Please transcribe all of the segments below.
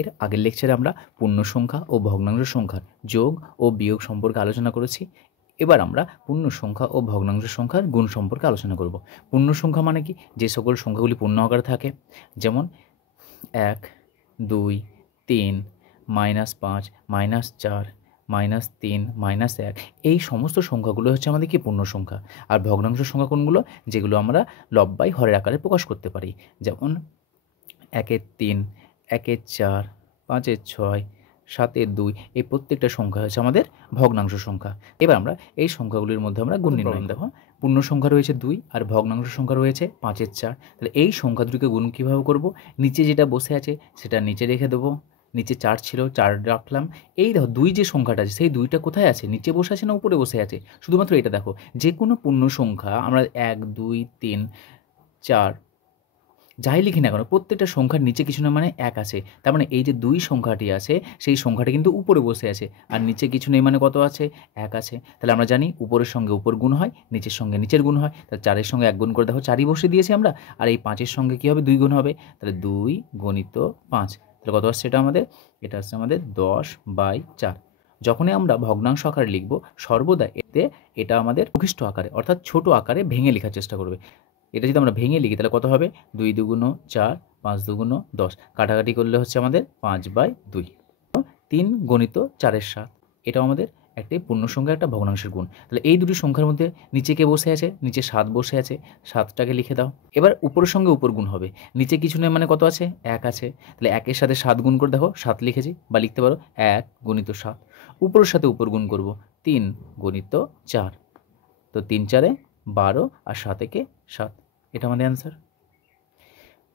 এর আগের লেকচারে আমরা পূর্ণ সংখ্যা ও ভগ্নাংশ সংখ্যার যোগ ও বিয়োগ সম্পর্কে আলোচনা করেছি। এবার আমরা পূর্ণ সংখ্যা ও ভগ্নাংশ সংখ্যার গুণ সম্পর্কে আলোচনা করব। পূর্ণ সংখ্যা মানে কি? যে সকল সংখ্যাগুলি পূর্ণ আকারে থাকে, যেমন 1, 2, 3, -5, -4, -3, -1, এই সমস্ত সংখ্যাগুলো হচ্ছে আমাদের কি পূর্ণ সংখ্যা। আর ভগ্নাংশ সংখ্যা কোনগুলো? যেগুলো আমরা লব/বাই হরের আকারে প্রকাশ করতে পারি, যেমন 1/3, 1/4, 5/6, 7/2, এই প্রত্যেকটা সংখ্যা হচ্ছে আমাদের ভগ্নাংশ সংখ্যা। এবার আমরা এই সংখ্যাগুলির মধ্যে আমরা গুণ নির্ণয় দেখো। পূর্ণ সংখ্যা রয়েছে 2 আর ভগ্নাংশ সংখ্যা রয়েছে 5/4। তাহলে এই সংখ্যা দুটিকে গুণ কীভাবে করব? নিচে যেটা বসে আছে সেটা নিচে রেখে দেবো। নিচে 4 ছিল, 4 রাখলাম। এই দেখো 2 যে সংখ্যাটা আছে সেই 2টা কোথায় আছে? নিচে বসে আছে না উপরে বসে আছে? শুধুমাত্র এটা দেখো, যে কোনো পূর্ণ সংখ্যা আমরা 1, 2, 3, 4 যাই লিখি না কেন, প্রত্যেকটা সংখ্যার নিচে কিছু না মানে 1 আছে। তার মানে এই যে 2 সংখ্যাটি আছে সেই সংখ্যাটা কিন্তু উপরে বসে আছে, আর নিচে কিছু নেই মানে কত আছে? 1 আছে। তাহলে আমরা জানি উপরের সঙ্গে উপর গুণ হয়, নিচের সঙ্গে নিচের গুণ হয়। তাহলে 4-এর সঙ্গে 1 গুণ করে দেখো 4ই বসে দিয়েছি আমরা। আর এই 5-এর সঙ্গে কী হবে? 2 গুণ হবে। তাহলে 2 গণিত 5। তাহলে কত আসছে এটা আমাদের? এটা আসছে আমাদের 10/4। যখনই আমরা ভগ্নাংশ আকারে লিখব সর্বদা এটা আমাদের প্রকৃষ্ট আকারে অর্থাৎ ছোট আকারে ভেঙে লেখার চেষ্টা করবে। এটা যদি আমরা ভেঙে লিখি তাহলে কত হবে? 2 দুগুণ 4, 5 দুগুণ 10, কাটাকাটি করলে হচ্ছে আমাদের 5/2। 3 গণিত 4-এর 7, এটাও আমাদের একটি পূর্ণ সংখ্যা, একটা ভগ্নাংশের গুণ। তাহলে এই দুটি সংখ্যার মধ্যে নিচে কে বসে আছে? নিচে 7 বসে আছে, 7টাকে লিখে দাও। এবার উপরের সঙ্গে উপর গুণ হবে, নিচে কিছু নেই মানে কত আছে? 1 আছে। তাহলে 1-এর সাথে 7 গুণ করে দেখো 7 লিখেছি, বা লিখতে পারো 1 গণিত 7। উপরের সাথে উপর গুণ করব, 3 গণিত 4। তো 3 4-এ 12 আর 7-এ 7, এটা আমাদের অ্যান্সার।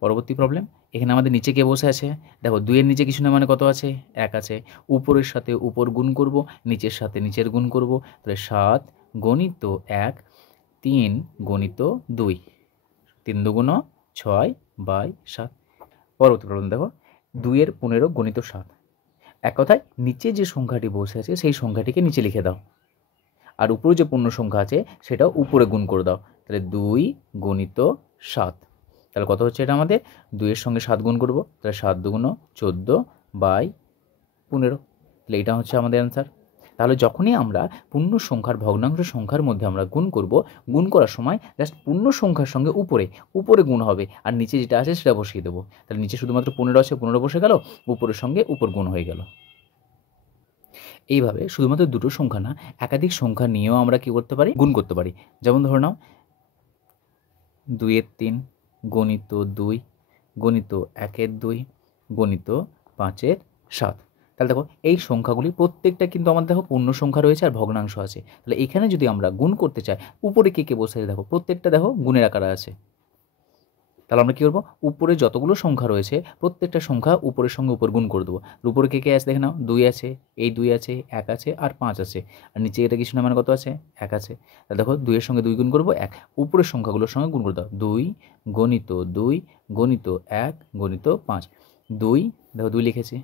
পরবর্তী প্রবলেম, এখানে আমাদের নিচে কে বসে আছে? দেখো 2-এর নিচে কিছু না মানে কত আছে? 1 আছে। উপরের সাথে উপর গুণ করব, নিচের সাথে নিচের গুণ করব। তাহলে 7 গণিত 1, 3 গণিত 2, 3 দুগুণ 6/7। পরবর্তী প্রবলেম দেখো, 2-এর 15 গণিত 7। এক কথায় নিচে যে সংখ্যাটি বসে আছে সেই সংখ্যাটিকে নিচে লিখে দাও, আর উপরে যে পূর্ণ সংখ্যা আছে সেটাও উপরে গুণ করে দাও। তাহলে 2 গণিত 7। তাহলে কত হচ্ছে এটা আমাদের? 2-এর সঙ্গে 7 গুণ করব, তাহলে 7 দুগুণ 14/15। তাহলে এটা হচ্ছে আমাদের অ্যান্সার। তাহলে যখনই আমরা পূর্ণ সংখ্যার ভগ্নাংশ সংখ্যার মধ্যে আমরা গুণ করব, গুণ করার সময় জাস্ট পূর্ণ সংখ্যার সঙ্গে উপরে গুণ হবে, আর নিচে যেটা আছে সেটা বসিয়ে দেবো। তাহলে নিচে শুধুমাত্র 15 আছে, 15 বসে গেল, উপরের সঙ্গে উপর গুণ হয়ে গেল। এইভাবে শুধুমাত্র দুটো সংখ্যা না, একাধিক সংখ্যা নিয়েও আমরা কী করতে পারি? গুণ করতে পারি। যেমন ধরে নাও 2-এর 3 গণিত 2 গণিত 1-এর 2 গণিত 5-এর 7। তাহলে দেখো এই সংখ্যাগুলি প্রত্যেকটা কিন্তু আমাদের দেখো পূর্ণ সংখ্যা রয়েছে আর ভগ্নাংশ আছে। তাহলে এখানে যদি আমরা গুণ করতে চাই, উপরে কে কে বসে আছে দেখো, প্রত্যেকটা দেখো গুণের আকারে আছে। তাহলে আমরা কী করবো? উপরে যতগুলো সংখ্যা রয়েছে প্রত্যেকটা সংখ্যা উপরের সঙ্গে উপর গুণ করে দেবো। উপরে কে কে আছে দেখে নাও, 2 আছে, এই 2 আছে, 1 আছে আর 5 আছে, আর নিচে এটা কিছু না মানে কত আছে? 1 আছে। তাহলে দেখো 2-এর সঙ্গে 2 গুণ করবো 1, উপরের সংখ্যাগুলোর সঙ্গে গুণ করে দাও। 2 গণিত 2 গণিত 1 গণিত 5। 2 দেখো 2 লিখেছি,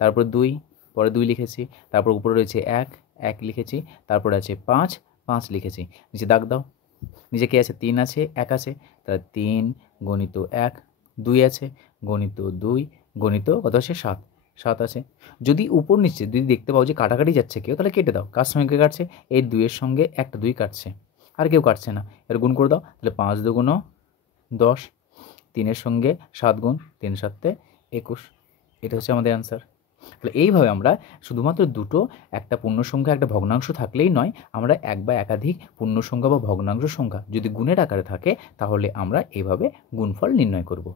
তারপর 2 পরে 2 লিখেছি, তারপর উপরে রয়েছে 1 1 লিখেছি, তারপরে আছে 5 5 লিখেছি। নিচে দাগ দাও, নিচে কে আছে? 3 আছে, 1 আছে। তাহলে 3 গণিত 1, 2 আছে, গণিত 2 গণিত কত আছে? 7 7 আছে। যদি উপর নিচে যদি দেখতে পাও যে কাটাকাটি যাচ্ছে কেউ, তাহলে কেটে দাও। কার সঙ্গে কে কাটছে? এই 2-এর সঙ্গে একটা 2 কাটছে, আর কেউ কাটছে না, এর গুণ করে দাও। তাহলে 5 দুগুণ 10, 3-এর সঙ্গে 7 গুণ, 3 7 21। এটা হচ্ছে আমাদের অ্যান্সার। তাহলে এইভাবে আমরা শুধুমাত্র দুটো, একটা পূর্ণ সংখ্যা একটা ভগ্নাংশ থাকলেই নয়, আমরা এক বা একাধিক পূর্ণ সংখ্যা বা ভগ্নাংশ সংখ্যা যদি গুণের আকারে থাকে তাহলে আমরা এইভাবে গুণফল নির্ণয় করব।